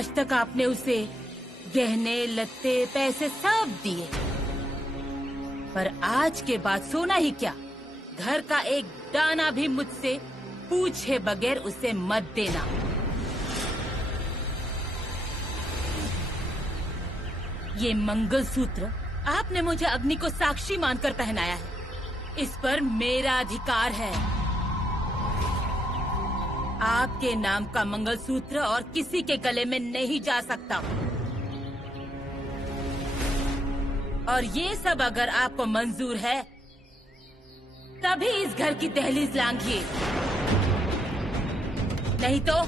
आज तक आपने उसे गहने, लत्ते, पैसे सब दिए, पर आज के बाद सोना ही क्या, घर का एक दाना भी मुझसे पूछे बगैर उसे मत देना। ये मंगलसूत्र आपने मुझे अग्नि को साक्षी मानकर पहनाया है, इस पर मेरा अधिकार है। आपके नाम का मंगलसूत्र और किसी के गले में नहीं जा सकता। और ये सब अगर आपको मंजूर है तभी इस घर की दहलीज लांघिए, नहीं तो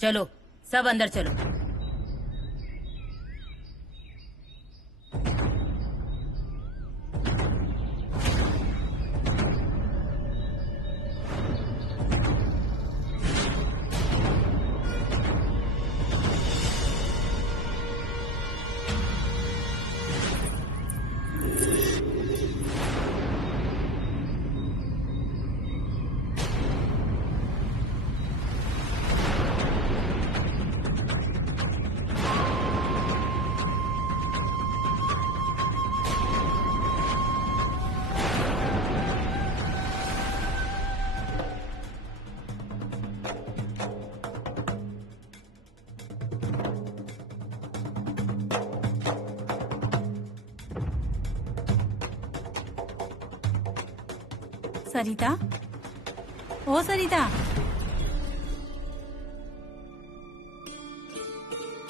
चलो, सब अंदर चलो। सरिता, ओ सरिता,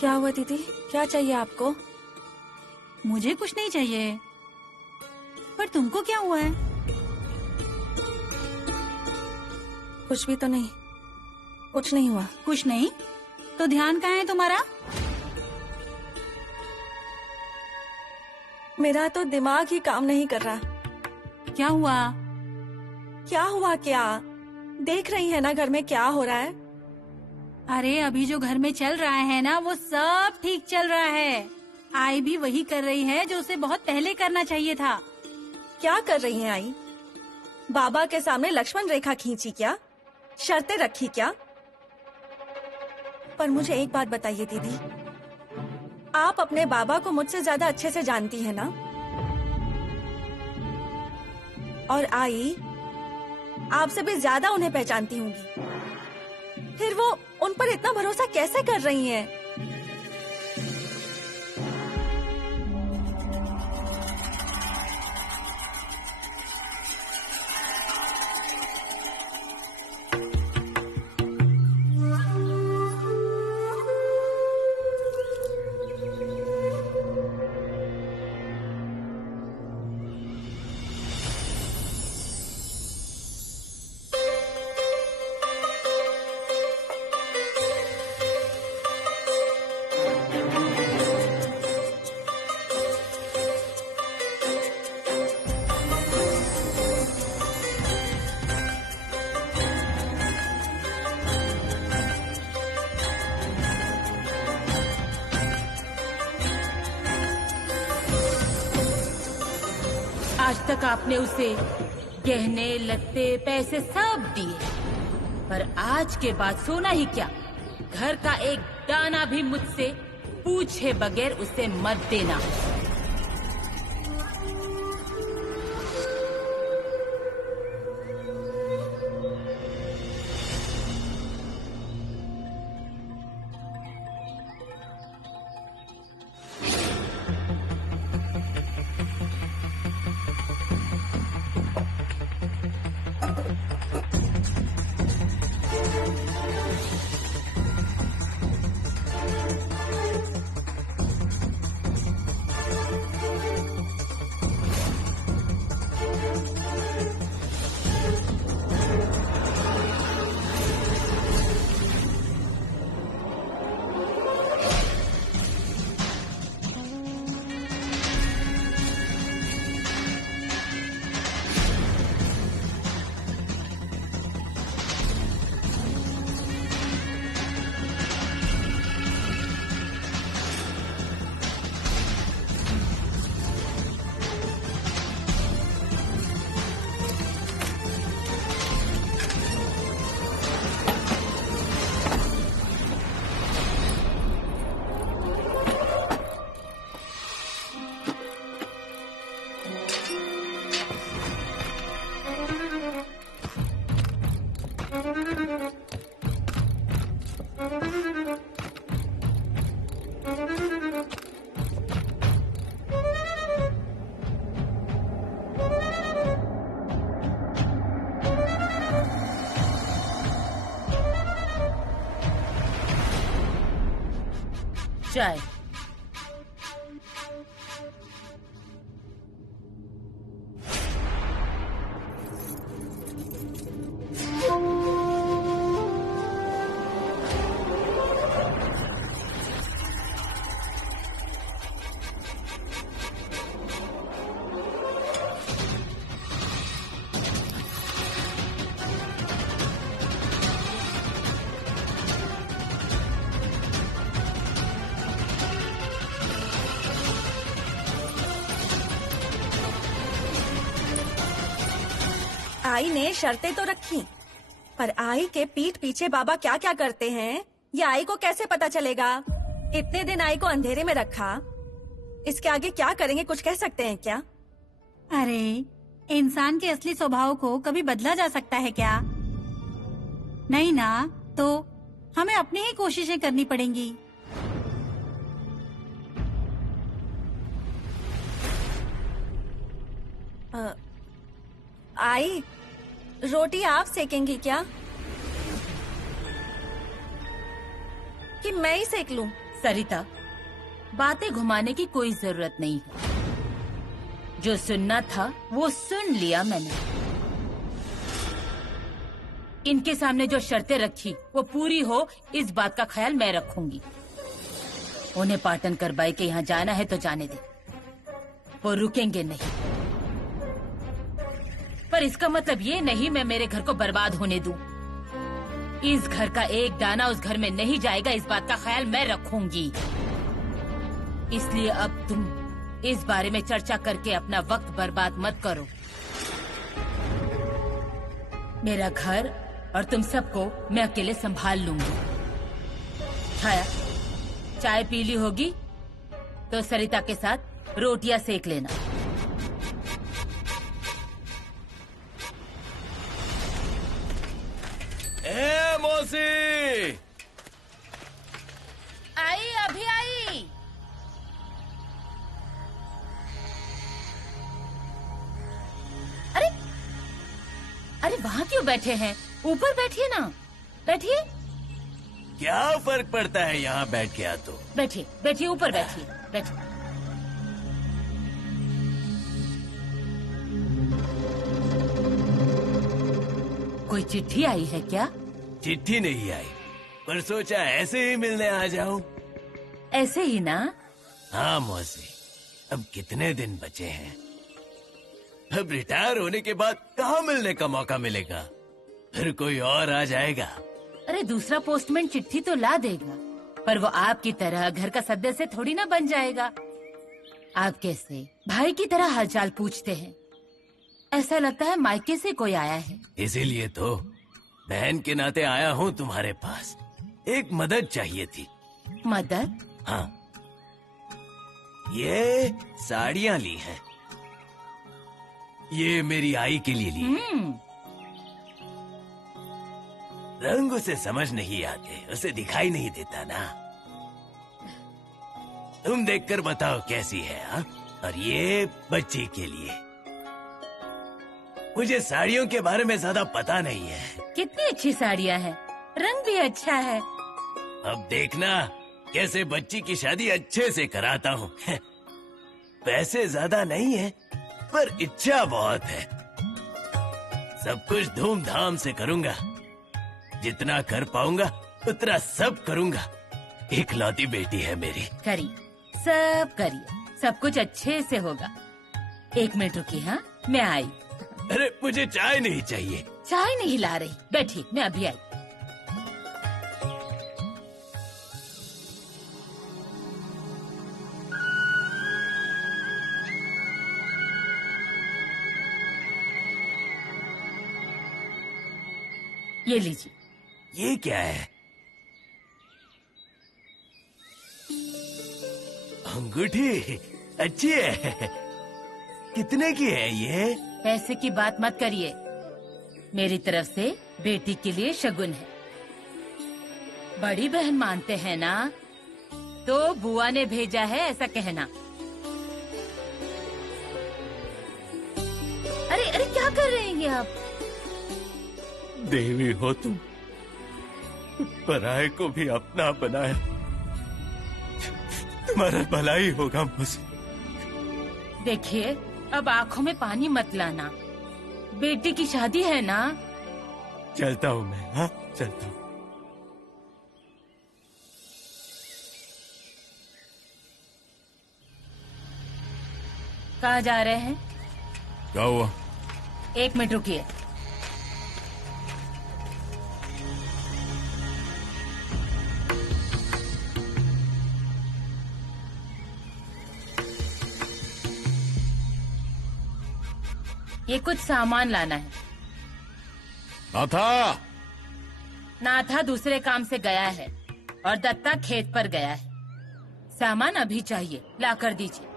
क्या हुआ दीदी? क्या चाहिए आपको? मुझे कुछ नहीं चाहिए, पर तुमको क्या हुआ है? कुछ भी तो नहीं, कुछ नहीं हुआ। कुछ नहीं तो ध्यान कहाँ है तुम्हारा? मेरा तो दिमाग ही काम नहीं कर रहा। क्या हुआ? क्या हुआ? क्या देख रही है ना घर में क्या हो रहा है? अरे अभी जो घर में चल रहा है ना वो सब ठीक चल रहा है। आई भी वही कर रही है जो उसे बहुत पहले करना चाहिए था। क्या कर रही है आई? बाबा के सामने लक्ष्मण रेखा खींची क्या? शर्तें रखी क्या? पर मुझे एक बात बताइए दीदी, आप अपने बाबा को मुझसे ज्यादा अच्छे से जानती है ना? और आई आपसे भी ज्यादा उन्हें पहचानती होंगी, फिर वो उन पर इतना भरोसा कैसे कर रही हैं? आज तक आपने उसे गहने, लत्ते, पैसे सब दिए, पर आज के बाद सोना ही क्या, घर का एक दाना भी मुझसे पूछे बगैर उसे मत देना। चाय। आई ने शर्तें तो रखी, पर आई के पीठ पीछे बाबा क्या क्या करते हैं ये आई को कैसे पता चलेगा? इतने दिन आई को अंधेरे में रखा, इसके आगे क्या करेंगे कुछ कह सकते हैं क्या? अरे इंसान के असली स्वभाव को कभी बदला जा सकता है क्या? नहीं ना, तो हमें अपनी ही कोशिशें करनी पड़ेंगी। आई, रोटी आप सेकेंगी क्या कि मैं ही सेक लूं? सरिता, बातें घुमाने की कोई जरूरत नहीं है। जो सुनना था वो सुन लिया मैंने। इनके सामने जो शर्तें रखी वो पूरी हो, इस बात का ख्याल मैं रखूंगी। उन्हें पाटनकर बाई के यहाँ जाना है तो जाने दे, वो रुकेंगे नहीं। पर इसका मतलब ये नहीं मैं मेरे घर को बर्बाद होने दूं। इस घर का एक दाना उस घर में नहीं जाएगा, इस बात का ख्याल मैं रखूंगी। इसलिए अब तुम इस बारे में चर्चा करके अपना वक्त बर्बाद मत करो। मेरा घर और तुम सबको मैं अकेले संभाल लूंगी। छाया, चाय पी ली होगी तो सरिता के साथ रोटियां सेक लेना। मौसी, आई, अभी आई। अरे अरे वहाँ क्यों बैठे हैं? ऊपर बैठिए ना, बैठिए। क्या फर्क पड़ता है यहाँ बैठ गया तो? बैठिए बैठिए, ऊपर बैठिए, बैठिए। कोई चिट्ठी आई है क्या? चिट्ठी नहीं आई, पर सोचा ऐसे ही मिलने आ जाऊं। ऐसे ही ना? हाँ मौसी, अब कितने दिन बचे हैं? अब रिटायर होने के बाद कहाँ मिलने का मौका मिलेगा? फिर कोई और आ जाएगा। अरे दूसरा पोस्टमैन चिट्ठी तो ला देगा, पर वो आपकी तरह घर का सदस्य थोड़ी ना बन जाएगा। आप कैसे भाई की तरह हालचाल पूछते हैं, ऐसा लगता है मायके से कोई आया है। इसीलिए तो बहन के नाते आया हूँ तुम्हारे पास। एक मदद चाहिए थी। मदद? हाँ, ये साड़ियाँ ली हैं। ये मेरी आई के लिए ली है। रंग उसे समझ नहीं आते, उसे दिखाई नहीं देता ना। तुम देखकर बताओ कैसी है। हाँ? और ये बच्ची के लिए। मुझे साड़ियों के बारे में ज्यादा पता नहीं है। कितनी अच्छी साड़ियाँ हैं, रंग भी अच्छा है। अब देखना कैसे बच्ची की शादी अच्छे से कराता हूँ। पैसे ज्यादा नहीं है, पर इच्छा बहुत है। सब कुछ धूमधाम से करूँगा। जितना कर पाऊंगा उतना सब करूँगा। इकलौती बेटी है मेरी। करिए, सब करिए, सब कुछ अच्छे से होगा। 1 मिनट रुकिए, हाँ मैं आई। अरे मुझे चाय नहीं चाहिए। चाय नहीं ला रही, बैठिए, मैं अभी आई। ये लीजिए। ये क्या है? अंगूठी अच्छी है। कितने की है ये? पैसे की बात मत करिए, मेरी तरफ से बेटी के लिए शगुन है। बड़ी बहन मानते हैं ना, तो बुआ ने भेजा है ऐसा कहना। अरे अरे क्या कर रहे हैं ये आप? देवी हो तुम, पराये को भी अपना बनाया। तुम्हारा भलाई होगा मुझसे। देखिए, अब आंखों में पानी मत लाना। बेटी की शादी है ना। चलता हूँ मैं। हाँ, चलता हूँ। कहाँ जा रहे हैं? क्या हुआ? 1 मिनट रुकिए। ये कुछ सामान लाना है। नाथा! नाथा दूसरे काम से गया है और दत्ता खेत पर गया है। सामान अभी चाहिए, ला कर दीजिए।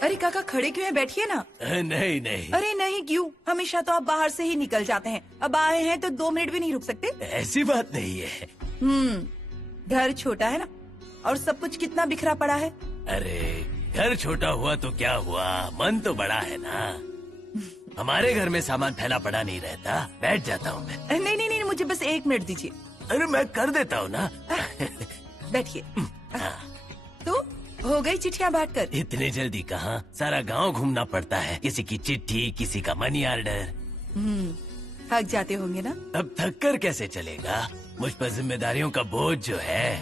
अरे काका खड़े क्यों हैं? बैठिए ना। नहीं नहीं, अरे नहीं क्यों? हमेशा तो आप बाहर से ही निकल जाते हैं, अब आए हैं तो 2 मिनट भी नहीं रुक सकते? ऐसी बात नहीं है। घर छोटा है ना, और सब कुछ कितना बिखरा पड़ा है। अरे घर छोटा हुआ तो क्या हुआ, मन तो बड़ा है ना। हमारे घर में सामान फैला पड़ा नहीं रहता। बैठ जाता हूँ मैं। नहीं नहीं नहीं, मुझे बस 1 मिनट दीजिए। अरे मैं कर देता हूँ ना। बैठिए। तो हो गई चिट्ठियाँ बांट कर? इतने जल्दी कहाँ, सारा गांव घूमना पड़ता है। किसी की चिट्ठी, किसी का मनी ऑर्डर। थक जाते होंगे ना? अब थक कर कैसे चलेगा, मुझ पर जिम्मेदारियों का बोझ जो है।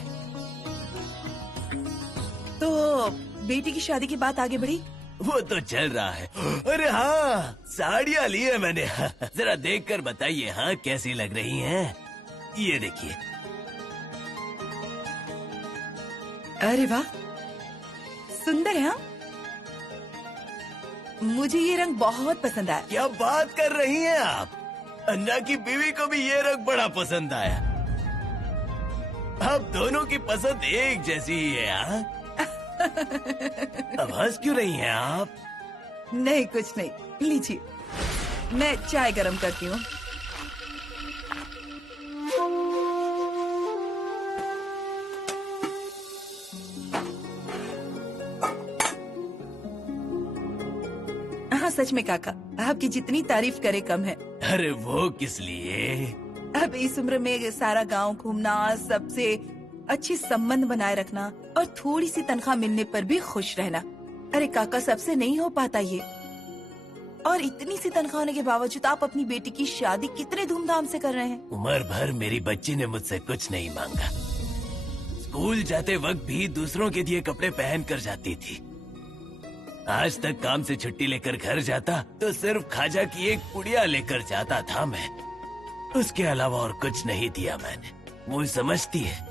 तो बेटी की शादी की बात आगे बढ़ी? वो तो चल रहा है। अरे हाँ, साड़ियाँ ली है मैंने। जरा देखकर बताइए, हाँ कैसी लग रही हैं? ये देखिए। अरे वाह, सुंदर है। हाँ, मुझे ये रंग बहुत पसंद आया। क्या बात कर रही हैं आप? अन्ना की बीवी को भी ये रंग बड़ा पसंद आया। आप दोनों की पसंद एक जैसी ही है। हाँ? अब हंस क्यों रही हैं आप? नहीं कुछ नहीं, लीजिए मैं चाय गरम करती हूँ। हाँ सच में काका, आपकी जितनी तारीफ करे कम है। अरे वो किस लिए? अब इस उम्र में सारा गांव घूमना, सबसे अच्छे संबंध बनाए रखना और थोड़ी सी तनख्वाह मिलने पर भी खुश रहना। अरे काका, सबसे नहीं हो पाता ये। और इतनी सी तनख्वाह होने के बावजूद आप अपनी बेटी की शादी कितने धूमधाम से कर रहे हैं। उम्र भर मेरी बच्ची ने मुझसे कुछ नहीं मांगा। स्कूल जाते वक्त भी दूसरों के दिए कपड़े पहन कर जाती थी। आज तक काम से छुट्टी लेकर घर जाता तो सिर्फ खाजा की एक पुड़िया लेकर जाता था मैं। उसके अलावा और कुछ नहीं दिया मैंने। वो समझती है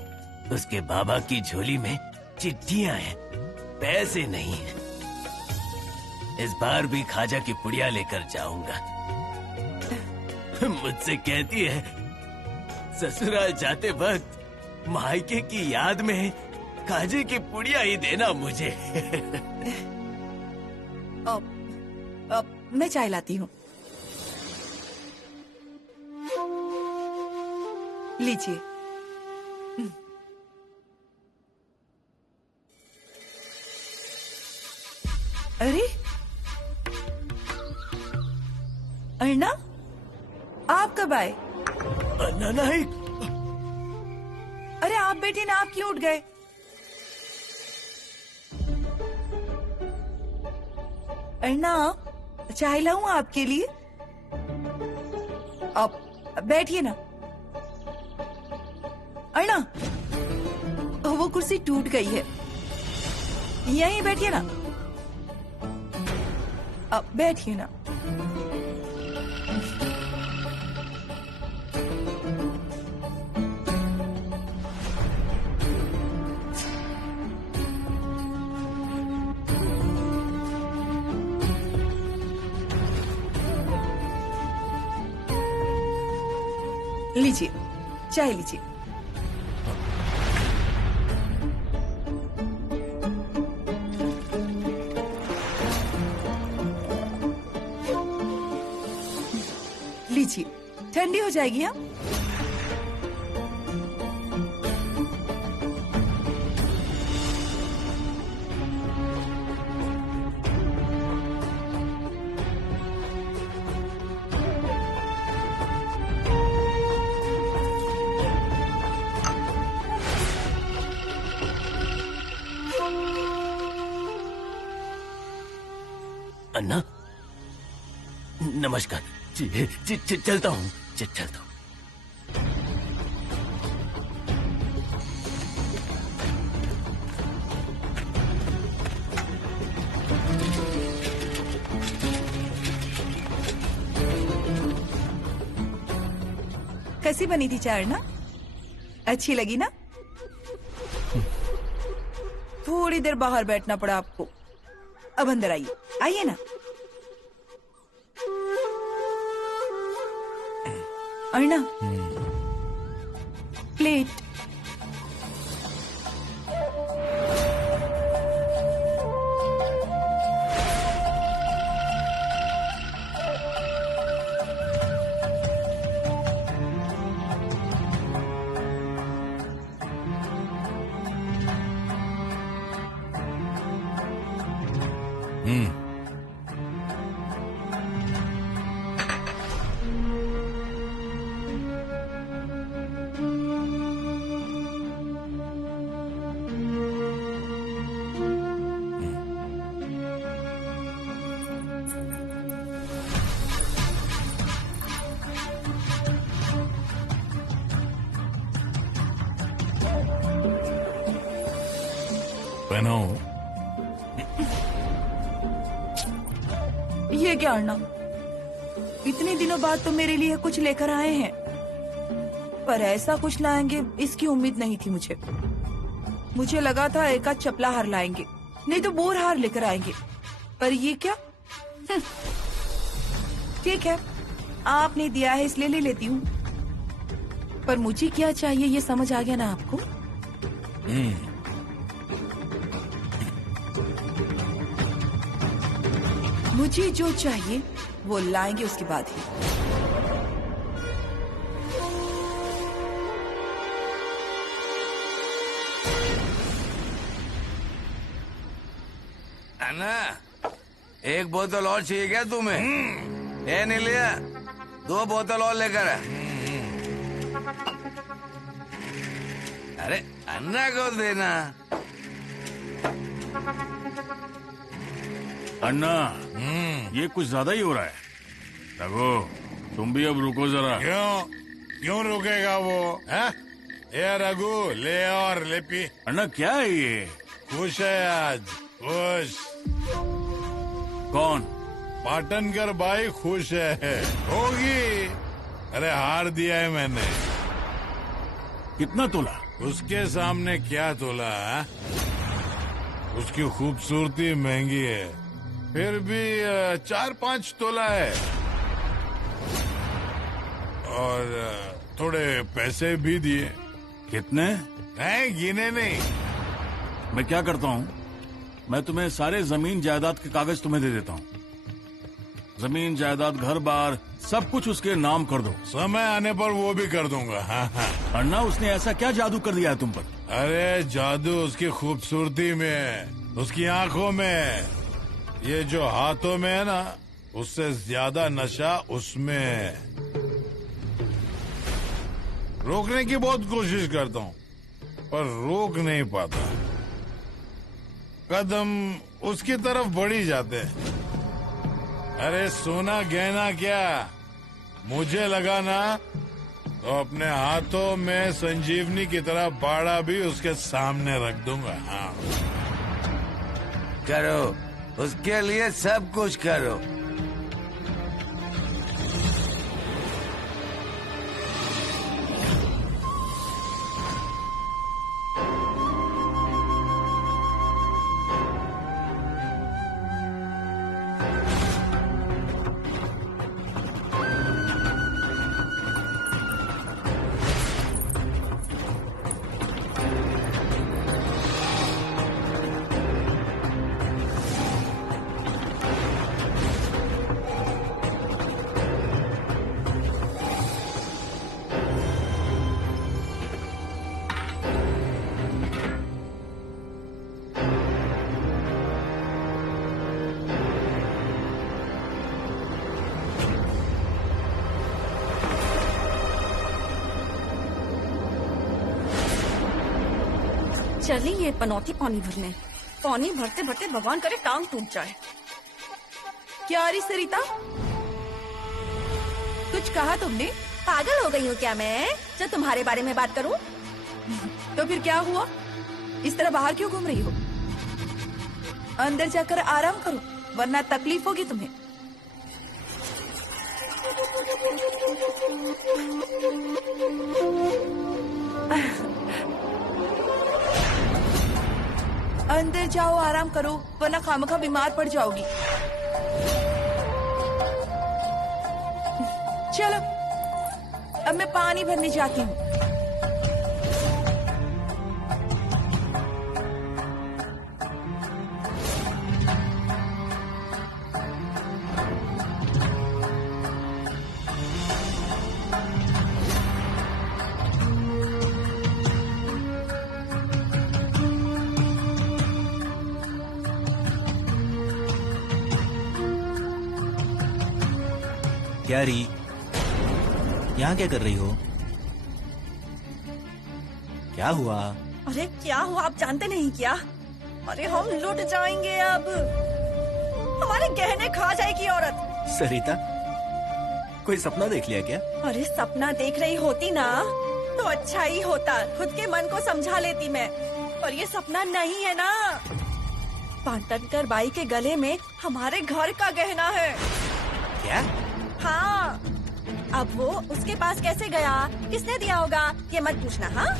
उसके बाबा की झोली में चिट्ठियां हैं, पैसे नहीं हैं। इस बार भी खाजा की पुड़िया लेकर जाऊंगा। मुझसे कहती है ससुराल जाते वक्त मायके की याद में खाजे की पुड़िया ही देना मुझे। अब मैं चाय लाती हूँ, लीजिए। अरे अर्णा, आप कब आए? नहीं। अरे आप बेटे ना, आप क्यों उठ गए? अर्णा, चाय लाऊं आपके लिए? आप बैठिए ना। अर्णा, वो कुर्सी टूट गई है, यहीं बैठिए ना। अब बैठिए ना। लीजिए, चाय लीजिए। लीजिए, ठंडी हो जाएगी। हाँ, अन्ना, नमस्कार। चलता हूँ, चलता हूँ। कैसी बनी थी चाय ना? अच्छी लगी ना? थोड़ी देर बाहर बैठना पड़ा आपको। अब अंदर आइए, आइए ना। अर्णा, प्लेट। पहनाओ। ये क्या अर्णा, इतने दिनों बाद तो मेरे लिए कुछ लेकर आए हैं, पर ऐसा कुछ लाएंगे इसकी उम्मीद नहीं थी मुझे। मुझे लगा था एक आध चपला हार लाएंगे, नहीं तो बोर हार लेकर आएंगे, पर ये क्या? ठीक है, आपने दिया है इसलिए ले लेती हूँ, पर मुझे क्या चाहिए ये समझ आ गया ना आपको? मुझे जो चाहिए वो लाएंगे उसके बाद ही। अन्ना, एक बोतल और चाहिए क्या तुम्हें? ये नहीं लिया, 2 बोतल और लेकर आ। अरे अन्ना को देना। अन्ना, ये कुछ ज्यादा ही हो रहा है। रघु, तुम भी अब रुको जरा। क्यों रुकेगा वो? है? ये रघु, ले और ले पी। अन्ना, क्या है ये? खुश है आज, खुश। कौन? पाटनकर भाई खुश है। होगी। अरे हार दिया है मैंने। कितना तोला? उसके सामने क्या तोला है? उसकी खूबसूरती महंगी है, फिर भी 4-5 तोला है, और थोड़े पैसे भी दिए। कितने? नहीं, गिने नहीं। मैं क्या करता हूँ, मैं तुम्हें सारे जमीन जायदाद के कागज तुम्हें दे देता हूँ। जमीन जायदाद घर बार सब कुछ उसके नाम कर दो। समय आने पर वो भी कर दूंगा। हाँ हाँ। अन्ना, उसने ऐसा क्या जादू कर दिया है तुम पर? अरे जादू उसकी खूबसूरती में है, उसकी आंखों में है। ये जो हाथों में है ना, उससे ज्यादा नशा उसमें है। रोकने की बहुत कोशिश करता हूँ, पर रोक नहीं पाता। कदम उसकी तरफ बढ़ ही जाते हैं। अरे सोना गहना क्या, मुझे लगा ना तो अपने हाथों में संजीवनी की तरह बाड़ा भी उसके सामने रख दूंगा। हाँ, करो, उसके लिए सब कुछ करो। चली ये पनौती पानी भरने। पानी भरते भरते भगवान करे टांग टूट जाए। क्या रही सरिता, कुछ कहा तुमने? पागल हो गई हूँ क्या मैं जो तुम्हारे बारे में बात करूँ? तो फिर क्या हुआ? इस तरह बाहर क्यों घूम रही हो? अंदर जाकर आराम करो, वरना तकलीफ होगी तुम्हें। अंदर जाओ, आराम करो, वरना खामखा बीमार पड़ जाओगी। चलो, अब मैं पानी भरने जाती हूँ। क्या री, यहाँ क्या कर रही हो? क्या हुआ? अरे क्या हुआ, आप जानते नहीं क्या? अरे हम लुट जाएंगे अब, हमारे गहने खा जाएगी औरत। सरिता, कोई सपना देख लिया क्या? अरे सपना देख रही होती ना तो अच्छा ही होता, खुद के मन को समझा लेती मैं। पर ये सपना नहीं है ना। पाटनकर बाई के गले में हमारे घर का गहना है। क्या? हाँ, अब वो उसके पास कैसे गया, किसने दिया होगा, ये मत पूछना। हाँ,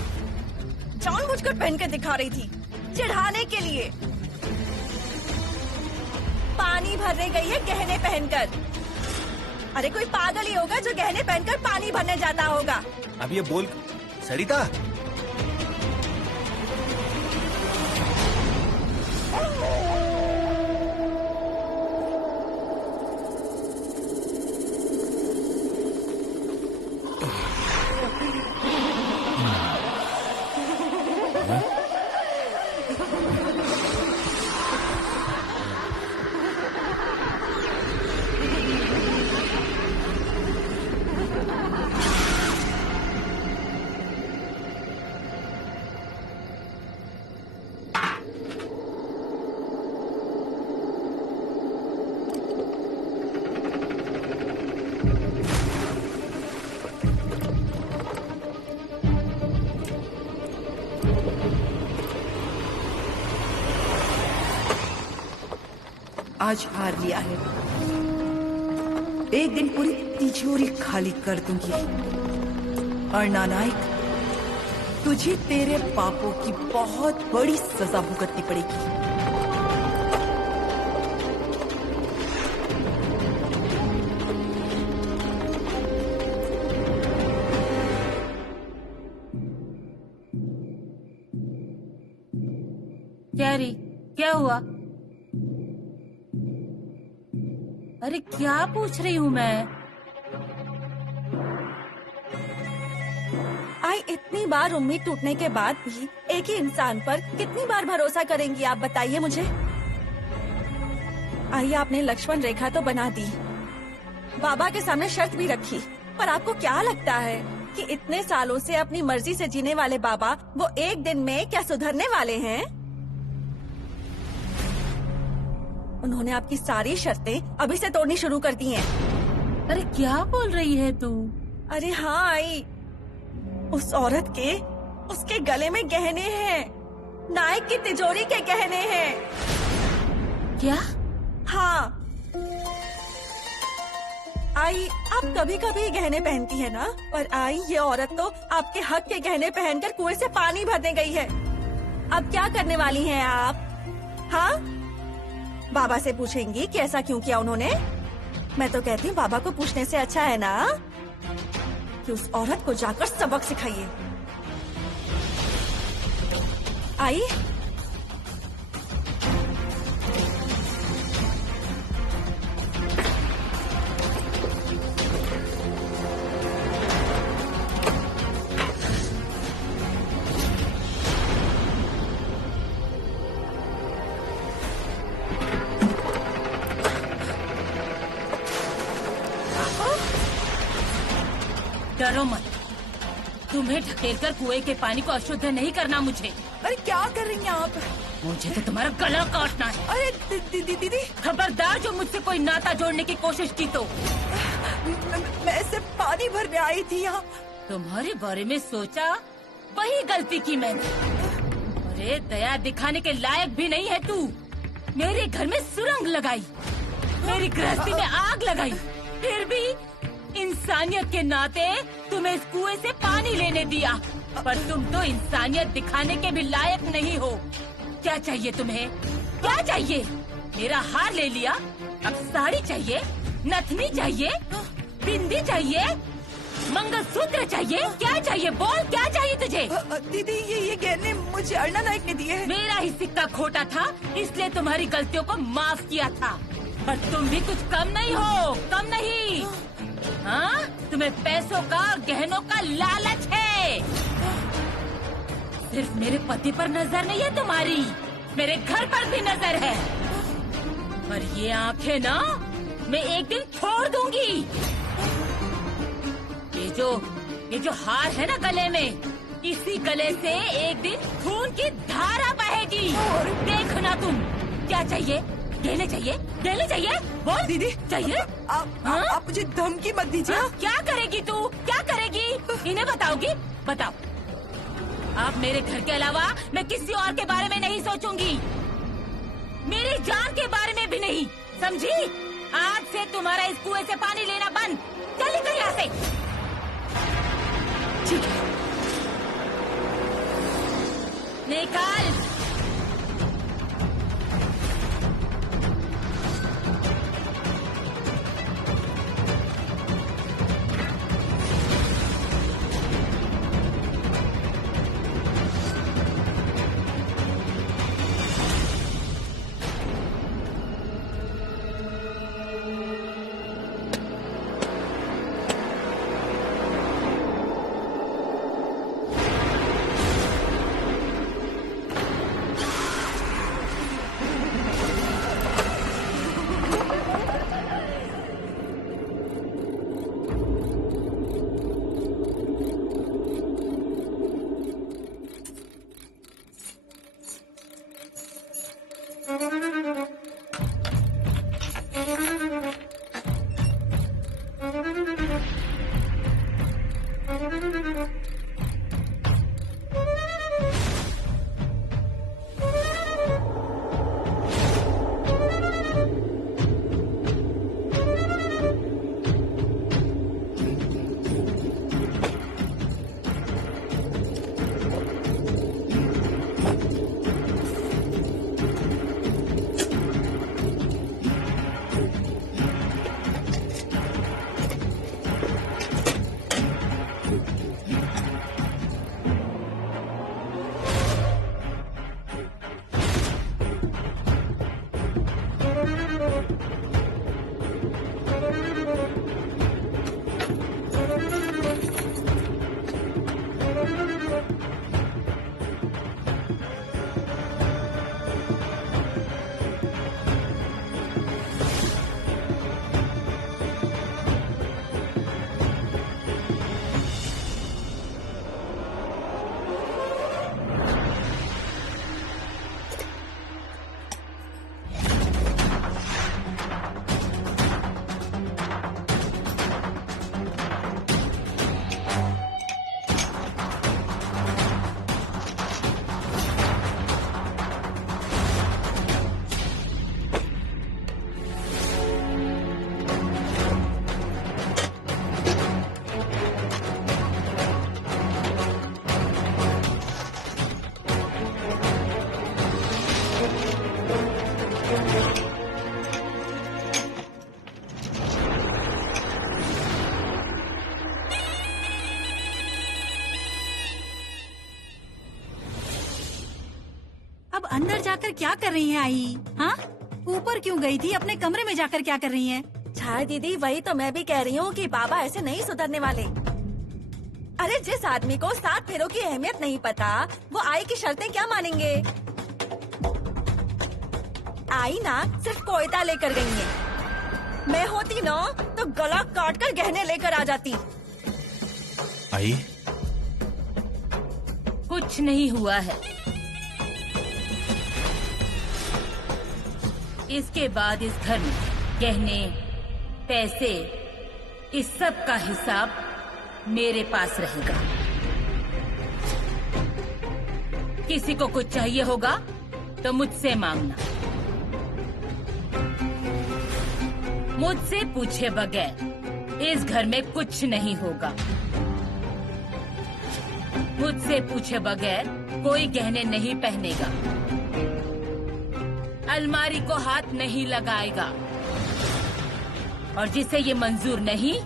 जानबूझकर पहन के दिखा रही थी, चिढ़ाने के लिए। पानी भरने गई है गहने पहनकर। अरे कोई पागल ही होगा जो गहने पहनकर पानी भरने जाता होगा। अब ये बोल सरिता। आज हार लिया है, एक दिन पूरी तिजोरी खाली कर दूंगी। और नानायक, तुझे तेरे पापों की बहुत बड़ी सजा भुगतनी पड़ेगी। क्या री, क्या हुआ? अरे क्या पूछ रही हूँ मैं? आई इतनी बार उम्मीद टूटने के बाद भी एक ही इंसान पर कितनी बार भरोसा करेंगी आप, बताइए मुझे। आई आपने लक्ष्मण रेखा तो बना दी, बाबा के सामने शर्त भी रखी, पर आपको क्या लगता है कि इतने सालों से अपनी मर्जी से जीने वाले बाबा वो एक दिन में क्या सुधरने वाले हैं? उन्होंने आपकी सारी शर्तें अभी से तोड़नी शुरू कर दी हैं। अरे क्या बोल रही है तू? अरे हाँ आई, उस औरत के उसके गले में गहने हैं, नायक की तिजोरी के गहने हैं। क्या? हाँ आई, आप कभी कभी गहने पहनती है ना, पर आई ये औरत तो आपके हक के गहने पहनकर कुएं से पानी भरने गई है। अब क्या करने वाली हैं आप? हाँ, बाबा से पूछेंगी कि ऐसा क्यों किया उन्होंने? मैं तो कहती हूँ बाबा को पूछने से अच्छा है ना कि उस औरत को जाकर सबक सिखाइए। आई, डरो मत, तुम्हें ढकेलकर कुएं के पानी को अशुद्ध नहीं करना मुझे। अरे क्या कर रही हैं आप? मुझे तो तुम्हारा गला काटना है। अरे दीदी, खबरदार जो मुझसे कोई नाता जोड़ने की कोशिश की तो। मैं सिर्फ पानी भरने आई थी यहाँ। तुम्हारे बारे में सोचा, वही गलती की मैंने। अरे दया दिखाने के लायक भी नहीं है तू। मेरे घर में सुरंग लगाई, मेरी गृहस्थी में आग लगाई, फिर भी इंसानियत के नाते तुम्हें इस कुएं से पानी लेने दिया। पर तुम तो इंसानियत दिखाने के भी लायक नहीं हो। क्या चाहिए तुम्हें? क्या चाहिए? मेरा हार ले लिया, अब साड़ी चाहिए, नथनी चाहिए, बिंदी चाहिए, मंगलसूत्र चाहिए? क्या चाहिए? बोल, क्या चाहिए तुझे? दीदी ये गहने मुझे अर्णा नायक ने दिए हैं। मेरा ही सिक्का खोटा था, इसलिए तुम्हारी गलतियों को माफ किया था। पर तुम भी कुछ कम नहीं हो, कम नहीं। हाँ, तुम्हें पैसों का और गहनों का लालच है। सिर्फ मेरे पति पर नजर नहीं है तुम्हारी, मेरे घर पर भी नजर है। पर ये आंखें ना मैं एक दिन छोड़ दूंगी। ये जो हार है ना गले में, इसी गले से एक दिन खून की धारा बहेगी। देखना तुम। क्या चाहिए? गहने चाहिए? गहने चाहिए? बोल दीदी चाहिए? आप मुझे धमकी मत दीजिए। क्या करेगी तू? क्या करेगी? इन्हें बताओगी? बताओ। अब मेरे घर के अलावा मैं किसी और के बारे में नहीं सोचूंगी, मेरी जान के बारे में भी नहीं, समझी? आज से तुम्हारा इस कुएं से पानी लेना बंद। चल निकल यहाँ से। ठीक है, निकाल। अब अंदर जाकर क्या कर रही हैं आई? हाँ, ऊपर क्यों गई थी? अपने कमरे में जाकर क्या कर रही हैं? छाया दीदी, वही तो मैं भी कह रही हूँ कि बाबा ऐसे नहीं सुधरने वाले। अरे जिस आदमी को 7 फेरों की अहमियत नहीं पता, वो आई की शर्तें क्या मानेंगे? आई ना सिर्फ कोयता लेकर गई है। मैं होती ना तो गला काट कर गहने लेकर आ जाती। आई, कुछ नहीं हुआ है। इसके बाद इस घर में गहने, पैसे, इस सब का हिसाब मेरे पास रहेगा। किसी को कुछ चाहिए होगा तो मुझसे मांगना, मुझसे पूछे बगैर इस घर में कुछ नहीं होगा। मुझसे पूछे बगैर कोई गहने नहीं पहनेगा, अलमारी को हाथ नहीं लगाएगा, और जिसे ये मंजूर नहीं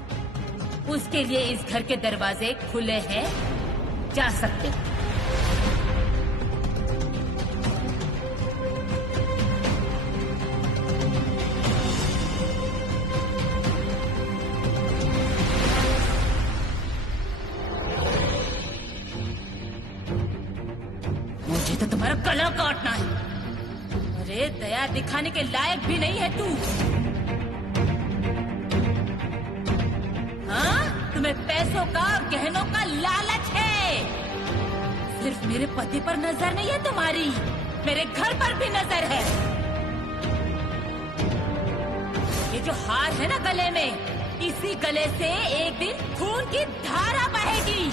उसके लिए इस घर के दरवाजे खुले हैं, जा सकते हैं। मुझे तो तुम्हारा गला काटना है। अरे दया दिखाने के लायक भी नहीं है तू। हाँ, तुम्हें पैसों का और गहनों का लालच है। सिर्फ मेरे पति पर नजर नहीं है तुम्हारी, मेरे घर पर भी नजर है। ये जो हार है ना गले में, इसी गले से एक दिन खून की धारा बहेगी।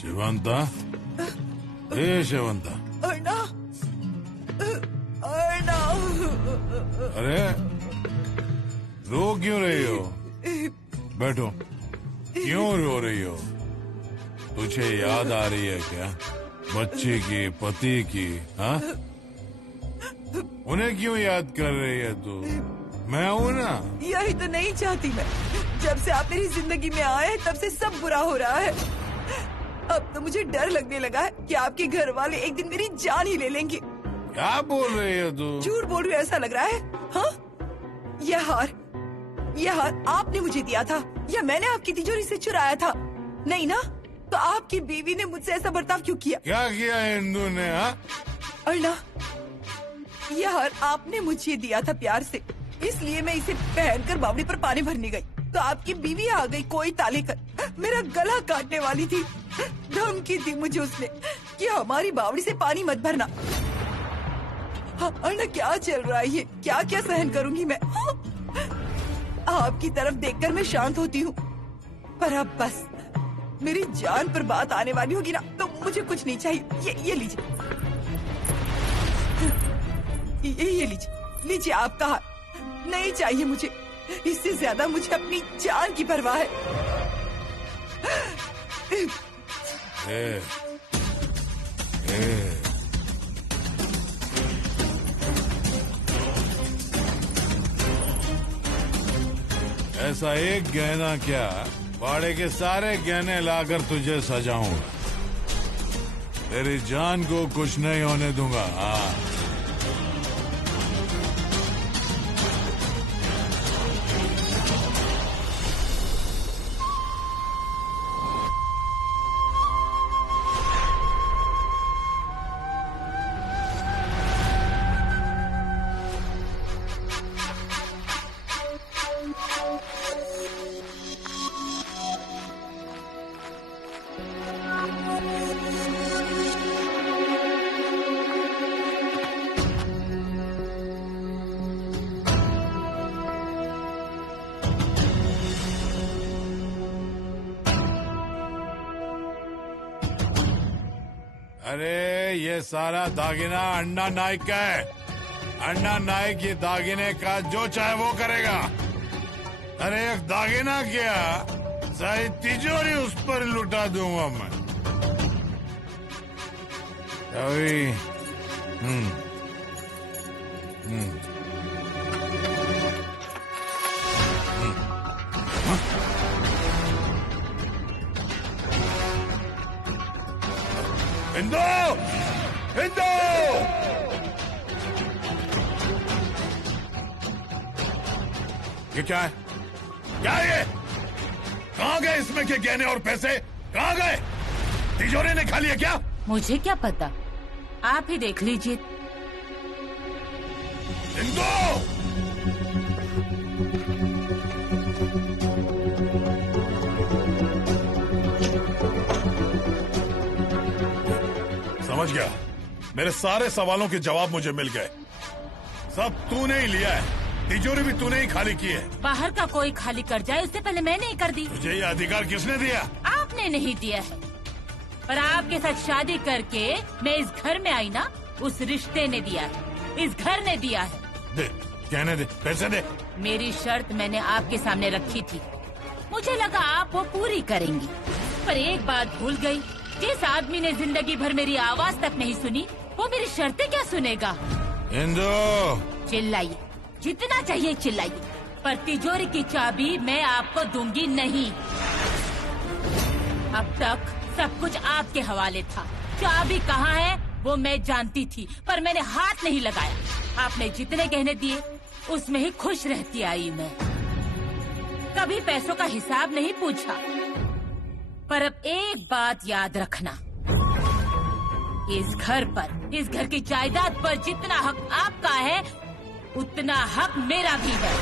शिवंता, ए शिवंता, अरे रो क्यों रही हो? बैठो। क्यों रो रही हो? तुझे याद आ रही है क्या बच्ची की, पति की? हाँ, उन्हें क्यों याद कर रही है तू? मैं हूँ ना। यही तो नहीं चाहती मैं। जब से आप मेरी जिंदगी में आए तब से सब बुरा हो रहा है। अब तो मुझे डर लगने लगा है कि आपके घर वाले एक दिन मेरी जान ही ले लेंगे। क्या बोल रही है तू? झूठ बोल रही हूँ ऐसा लग रहा है। हाँ, यह हार आपने मुझे दिया था या मैंने आपकी तिजोरी से चुराया था? नहीं ना? तो आपकी बीवी ने मुझसे ऐसा बर्ताव क्यों किया? क्या किया हिंदू ने? हाँ, अर्णा, यह हार आपने मुझे दिया था प्यार से, इसलिए मैं इसे पहनकर बावड़ी पर पानी भरने गई तो आपकी बीवी आ गई कोई ताले कर, मेरा गला काटने वाली थी। धमकी दी मुझे उसने कि हमारी बावड़ी से पानी मत भरना। हाँ, अर्णा क्या चल रहा है ये? क्या क्या सहन करूंगी मैं? आपकी तरफ देखकर मैं शांत होती हूँ, पर अब बस मेरी जान पर बात आने वाली होगी ना तो मुझे कुछ नहीं चाहिए। ये लीजिए, ये लीजिए आपका हार। नहीं चाहिए मुझे, इससे ज्यादा मुझे अपनी जान की परवाह है। ए, ऐसा एक गहना क्या, बाड़े के सारे गहने लाकर तुझे सजाऊंगा। तेरी जान को कुछ नहीं होने दूंगा। हाँ, अरे ये सारा दागिना अन्ना नाइक का है। अन्ना नाइक ये दागिने का जो चाहे वो करेगा। अरे एक दागिना क्या, सारी तिजोरी उस पर लुटा दूंगा मैं। अभी इंदो, इंदो, ये क्या है? क्या है ये? कहाँ गए इसमें के गहने और पैसे? कहाँ गए? तिजोरी ने खा लिया क्या? मुझे क्या पता, आप ही देख लीजिए। इंदो! समझ गया। मेरे सारे सवालों के जवाब मुझे मिल गए। सब तूने ही लिया है, तिजोरी भी तूने ही खाली की है। बाहर का कोई खाली कर जाए उससे पहले मैंने ही कर दी। तुझे ये अधिकार किसने दिया? आपने नहीं दिया है, पर आपके साथ शादी करके मैं इस घर में आई ना, उस रिश्ते ने दिया है, इस घर ने दिया है। दे, कहने दे, पैसे दे। मेरी शर्त मैंने आपके सामने रखी थी, मुझे लगा आप वो पूरी करेंगी, पर एक बात भूल गई। जिस आदमी ने जिंदगी भर मेरी आवाज तक नहीं सुनी, वो मेरी शर्तें क्या सुनेगा? इंदो! चिल्लाइए, जितना चाहिए चिल्लाइए, पर तिजोरी की चाबी मैं आपको दूंगी नहीं। अब तक सब कुछ आपके हवाले था। चाबी कहाँ है वो मैं जानती थी, पर मैंने हाथ नहीं लगाया। आपने जितने गहने दिए उसमें ही खुश रहती आई मैं, कभी पैसों का हिसाब नहीं पूछा। पर अब एक बात याद रखना, इस घर पर, इस घर की जायदाद पर जितना हक आपका है, उतना हक मेरा भी है।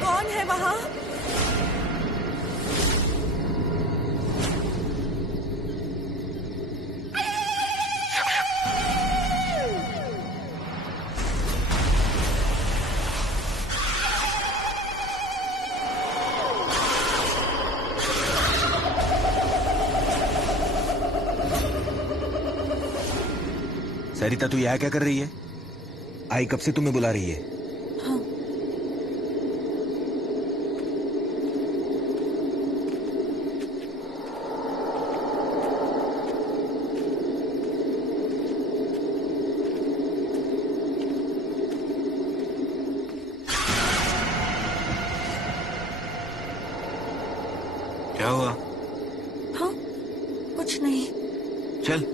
कौन है वहाँ? सरिता, तू यहाँ क्या कर रही है? आई कब से तुम्हें बुला रही है? क्या हुआ? हाँ, कुछ नहीं। चल।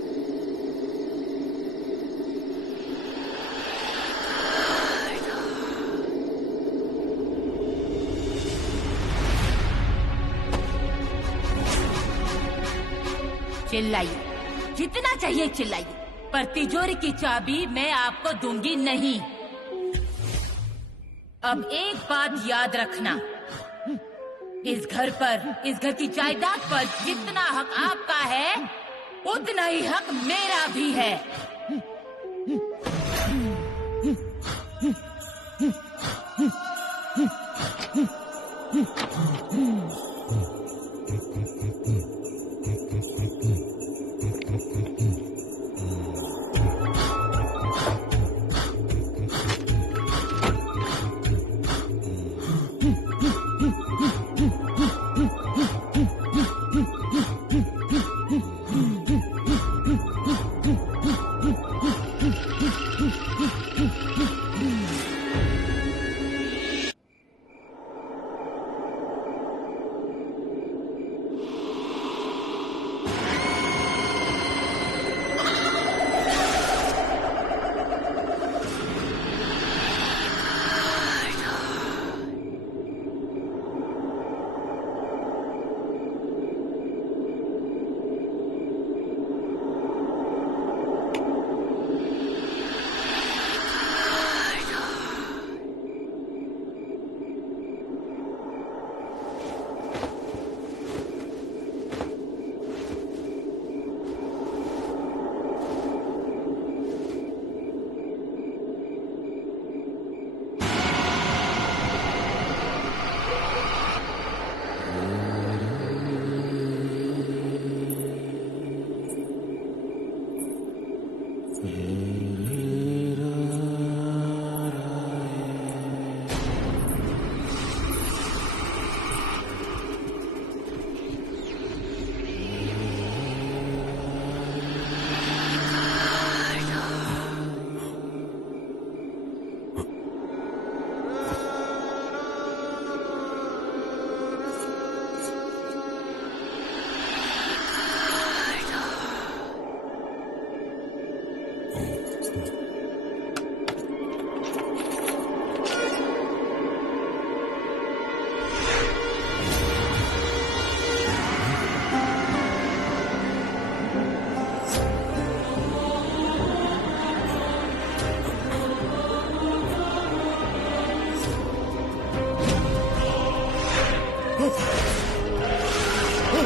चिल्लाइए, जितना चाहिए चिल्लाइए, पर तिजोरी की चाबी मैं आपको दूंगी नहीं। अब एक बात याद रखना, इस घर पर, इस घर की जायदाद पर जितना हक आपका है, उतना ही हक मेरा भी है।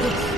हाँ।